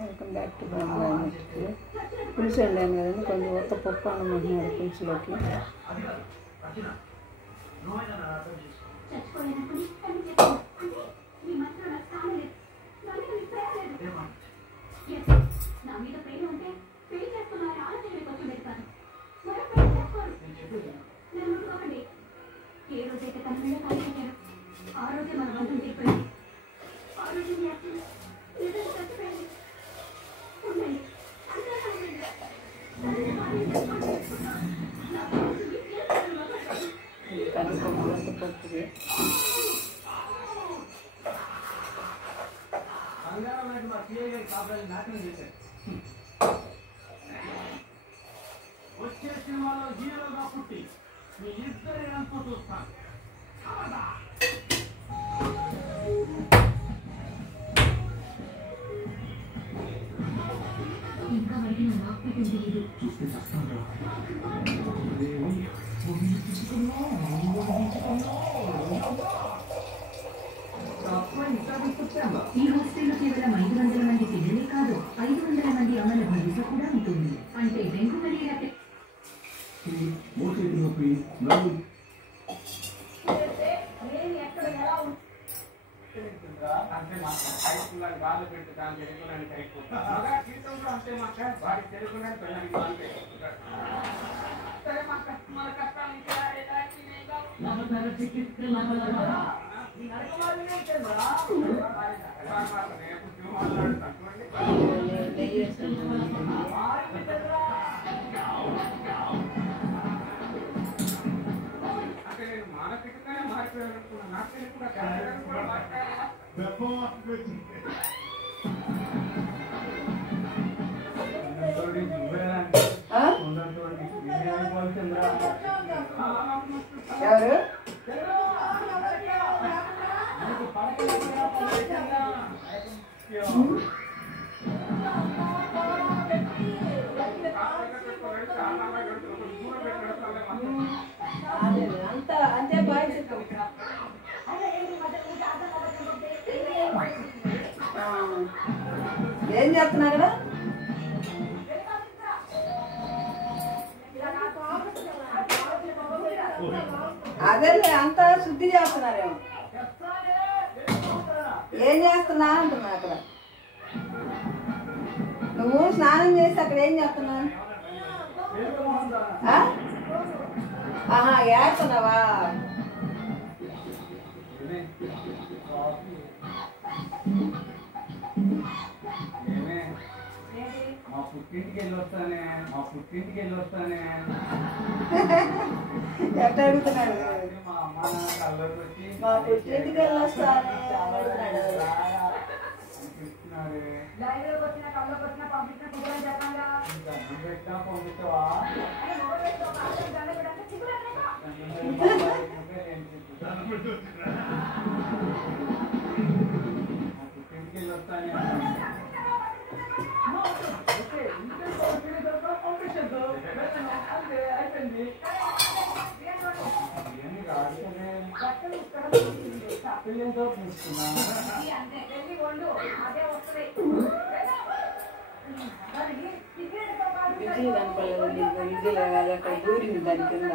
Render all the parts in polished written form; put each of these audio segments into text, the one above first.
Welcome back to bomb. పులుసు వండాను కదండి, కొంచెం ఉత్త పప్పు అన్నమాట పులుసులోకి. పప్పుకి వచ్చే సినిమాలో హీరోగా పుట్టి మీ ఇద్దరి అంతా చూస్తాను. ఇంకా బయట నాకు చూస్తే కష్టం. ఈ హాస్టల్లో కేవలం 500 మంది పిల్లలే కాదు, 500 మంది అమ్మల భవిష్యత్తు కూడా ఉంటుంది. అంటే డెంగ్యూ మలేరియా అంటే మాకు గాలి పెట్టి దాన్ని తెలుగుడానికి అయిపోతుంది. అంతే మాకు వాడి తెలుగునే సరే మా కష్టాలు అంటే నేను మానసికంగానే మారిపోయాలనుకున్నా. నాకు ఎవరు అంతా అంతే బాయ్స్ ఏం చేస్తున్నారు కదా? అదే అంతా శుద్ధి చేస్తున్నారేమో. ఏం చేస్తున్నా అంటున్నా. అక్కడ నువ్వు స్నానం చేసి అక్కడ ఏం చేస్తున్నా? ఆహా, వేస్తున్నావా? మా పుట్టింటికి వెళ్ళొస్తానే ఎట్లా అడుగుతున్నాడు? మా అమ్మ కళ్ళకి వచ్చి మా పుట్టింటికి వెళ్ళొస్తానే పంపిస్తావా? పుట్టింటికి వెళ్ళొస్తానే అయిపోయింది. పిల్లలతో చూస్తున్నా విజయ్ అనుకోలేదండి. విజయ్ అక్కడ దూరింది దాని కింద.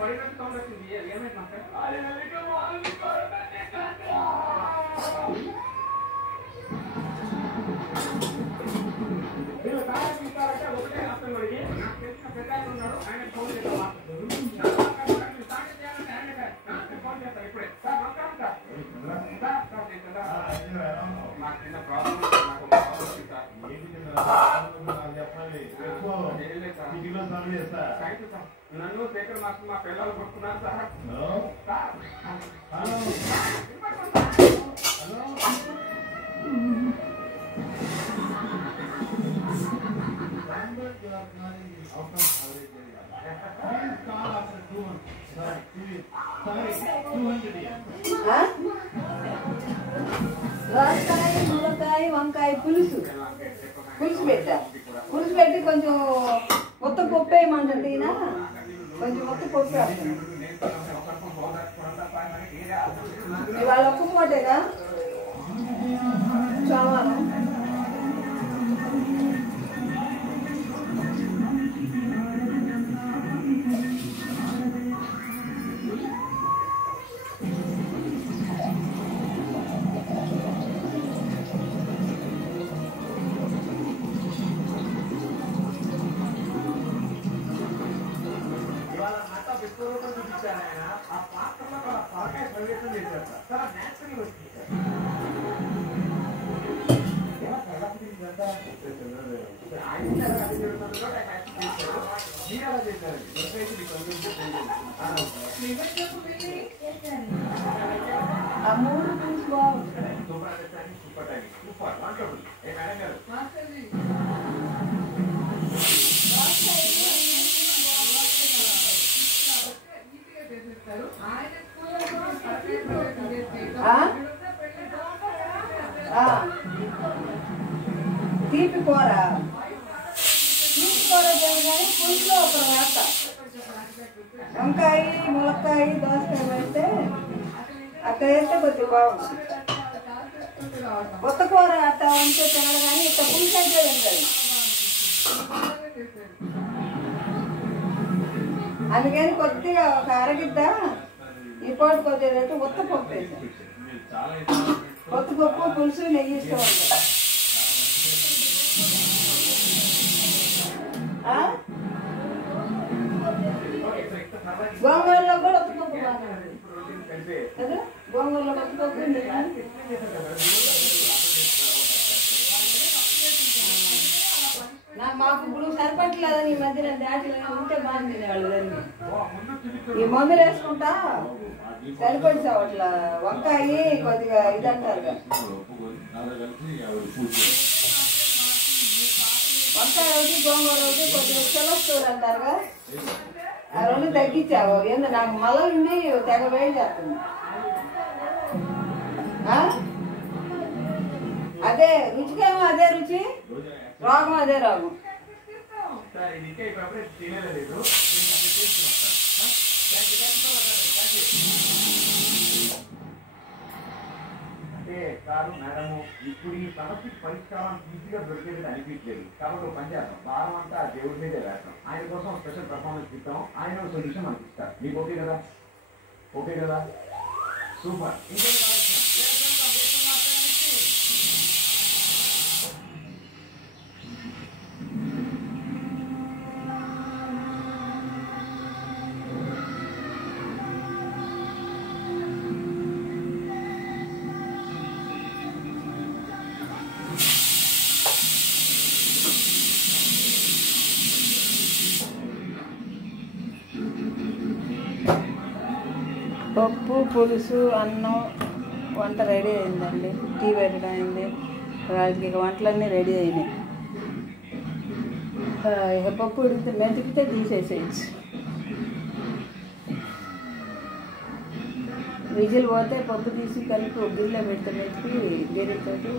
పడినట్టు సౌండ్ వచ్చింది. ఏమైంది వీళ్ళు కాయ తీస్తారంటే ఒకటే అర్థం పడి నాకు తెలిసిన పెద్ద ఉన్నాడు. ఆయన ఫోన్ చేయాలంటే ఆయన ఫోన్ చేస్తారు. ఇప్పుడే సార్ నమస్కారం సార్. నాకు చిన్న ప్రాబ్లం, నాకు ప్రాబ్లం వచ్చింది సార్. నన్ను శేఖర్ మాస్టర్ మా పిల్లలు కొట్టుకున్నారు సార్. రాజకాయ, ములకాయ, వంకాయ పులుసు. పులుసు పెట్టా. పులుసు పెట్టి కొంచెం మొత్తం పప్పు వేయమంటుంది ఈయన. కొంచెం మొత్తం పప్పు వేస్తాను. ఇవాళ ఒక్క పూటేగా సోమవారం. ఆ మూడు పులుసు బాగుంటుంది. తీపి కూర కానీ పులుసులో ఒక వేస్తా. వంకాయ, ములక్కాయ, దోసకాయ పెడితే అక్కడ వేస్తే కొద్దిగా బాగుంటుంది. కొత్త కూర అట్లా ఉంటే తినడు కానీ ఇట్లా పులుసు అయితే తింటుంది. అందుకని కొద్దిగా ఒక అరగిద్ద ఈ పూట కొద్దిగా ఉత్త పప్పు వేసాను. కొత్త పప్పు, పులుసు, నెయ్యి ఇష్టం ఉంటుంది. గోంగూరలో కూడా ఉత్త పప్పు బాగుంటుంది కదా. గోంగూరలో ఉత్త పప్పు మాకు ఇప్పుడు సరిపట్లేదని ఈ మధ్యన దాటిలో ఉంటే బాగుంది వాళ్ళు. ఈ మందులు వేసుకుంటా సరిపడిసావు అట్లా. వంకాయ కొద్దిగా ఇది అంటారు, వంకాయ ఒకటి, గోంగూర ఒకటి, కొద్దిగా కొలెస్ట్రాల్ అంటారుగా, ఆ రెండు తగ్గించావు. ఏందో నాకు మళ్ళీ ఉండి తెగ వేడి చేస్తుంది. అదే రుచికేమో అదే రుచి, రోగం అదే రోగం. అంటే కాదు మేడము, ఇప్పుడు ఈ సమస్యకి పరిష్కారం ఈజీగా దొరికేది అనిపించలేదు. కాబట్టి ఒక పని చేద్దాం, వారం అంతా దేవుడి మీదే వేస్తాం. ఆయన కోసం స్పెషల్ పర్ఫార్మెన్స్ ఇస్తాం. ఆయన సొల్యూషన్ మనకి ఇస్తారు. మీకు ఓకే కదా? ఓకే కదా? సూపర్. పప్పు, పులుసు, అన్నం, వంట రెడీ అయిందండి. టీ పెట్టడం అయింది. వాళ్ళకి ఇక వంటలన్నీ రెడీ అయినాయి. ఇక పప్పు ఉడికితే మెతికితే తీసేసేయచ్చు. విజిల్ పోతే పప్పు తీసి కలిపి ఒక గిన్నెలో పెడితే మెతికి గెరితోటి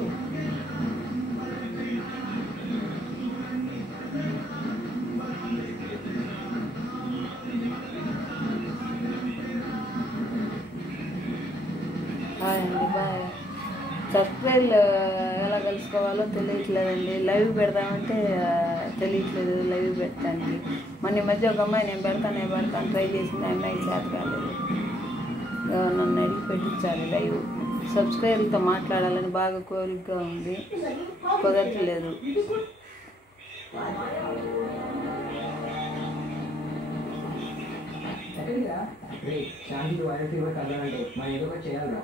అండి. బాయ్. సబ్స్క్రైబ్ ఎలా కలుసుకోవాలో తెలియట్లేదండి. లైవ్ పెడదామంటే తెలియట్లేదు లైవ్ పెట్టడానికి. మొన్న ఈ మధ్య ఒక అమ్మాయి నేను పెడతాను ట్రై చేసింది. అమ్మాయి చేత కాలేదు. నన్ను అడిగి పెట్టించాలి లైవ్. సబ్స్క్రైబ్తో మాట్లాడాలని బాగా కోరికగా ఉంది, కుదరట్లేదు. శాంతి వైరస్ ఫీవర్ తగ్గాలంటే మనం ఏదో ఒకటి చేయాలిరా.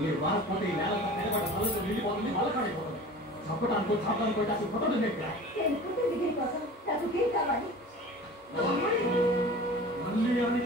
మీరు వారకపోతే ఈ నేలంతా నిలబడ్డ పళ్ళతో నిండిపోతుంది, మలకాడైపోతుంది. చప్పటానికో చాపడానికో అసలు కొట్టడం లేదు. మళ్ళీ అని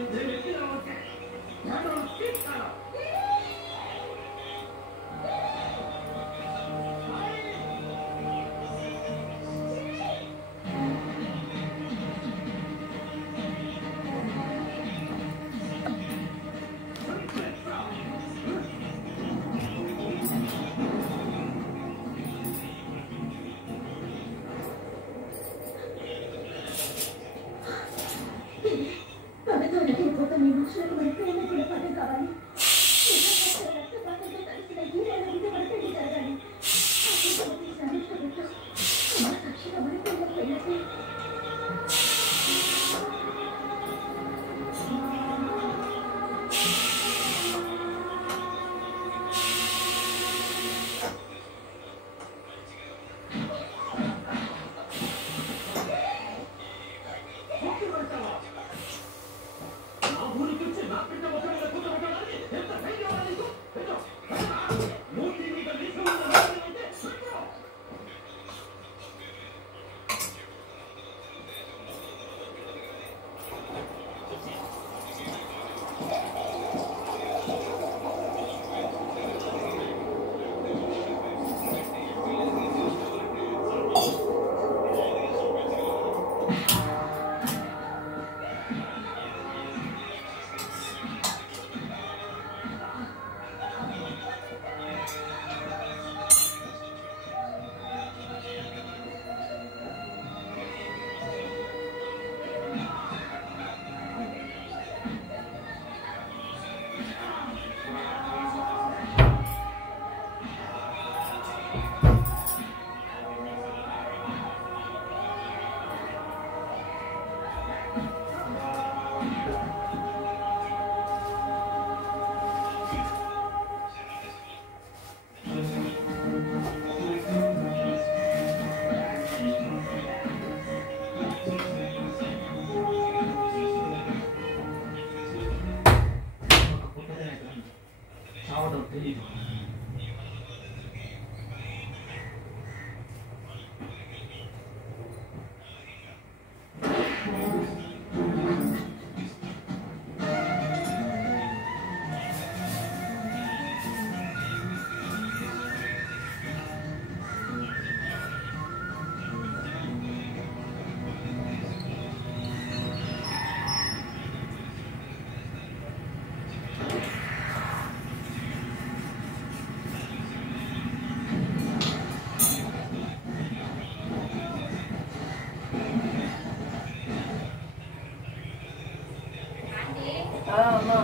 అమ్మా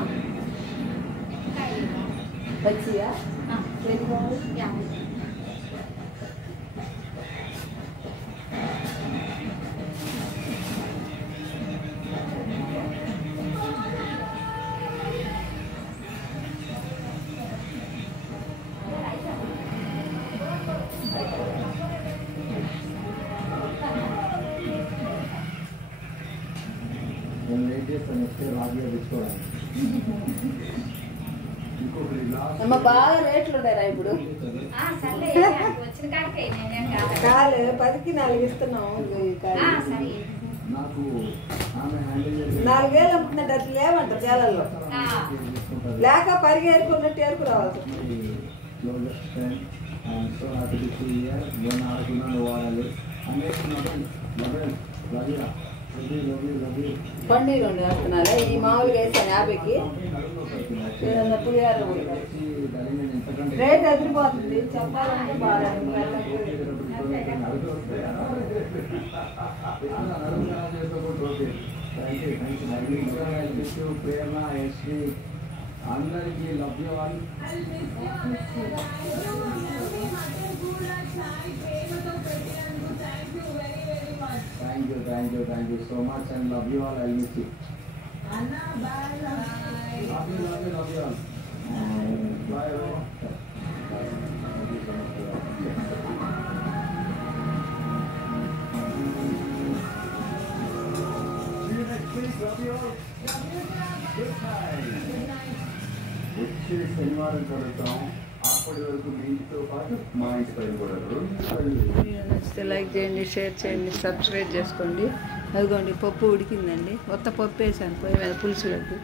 వచ్చియా అమ్మ బాగా రేట్లు ఉన్నారా ఇప్పుడు? కాదు 10కి 4 ఇస్తున్నాం. 4 వేలు అమ్ముతున్నట్టు అట్లా లేవంటారు చేలల్లో, లేక పరిగేరుకున్నట్టు ఏరుకు రావాలి. పన్నీరు ఉండి వస్తున్నారా? ఈ మామూలుగా వేసాను 50కి. పులిహార రేట్ ఎదిరిపోతుంది చెప్పాలంటే బాగా. అందరికీ లభ్యవాళ్ళు Thank you so much and love you all. I'll miss you. Anna, bye. Love you all. Bye. See you next week. Love you all. Good night. వచ్చే శనివారం కలుద్దాం. అప్పటి వరకు మీ ఇంటితో పాటు మా ఇంటి పైన కూడా 2 కళ్ళు. వీడియో నచ్చితే లైక్ చేయండి, షేర్ చేయండి, సబ్స్క్రైబ్ చేసుకోండి. అదిగోండి పప్పు ఉడికిందండి. కొత్త పప్పు వేసాను పొయ్యి మీద పులుసులోకి.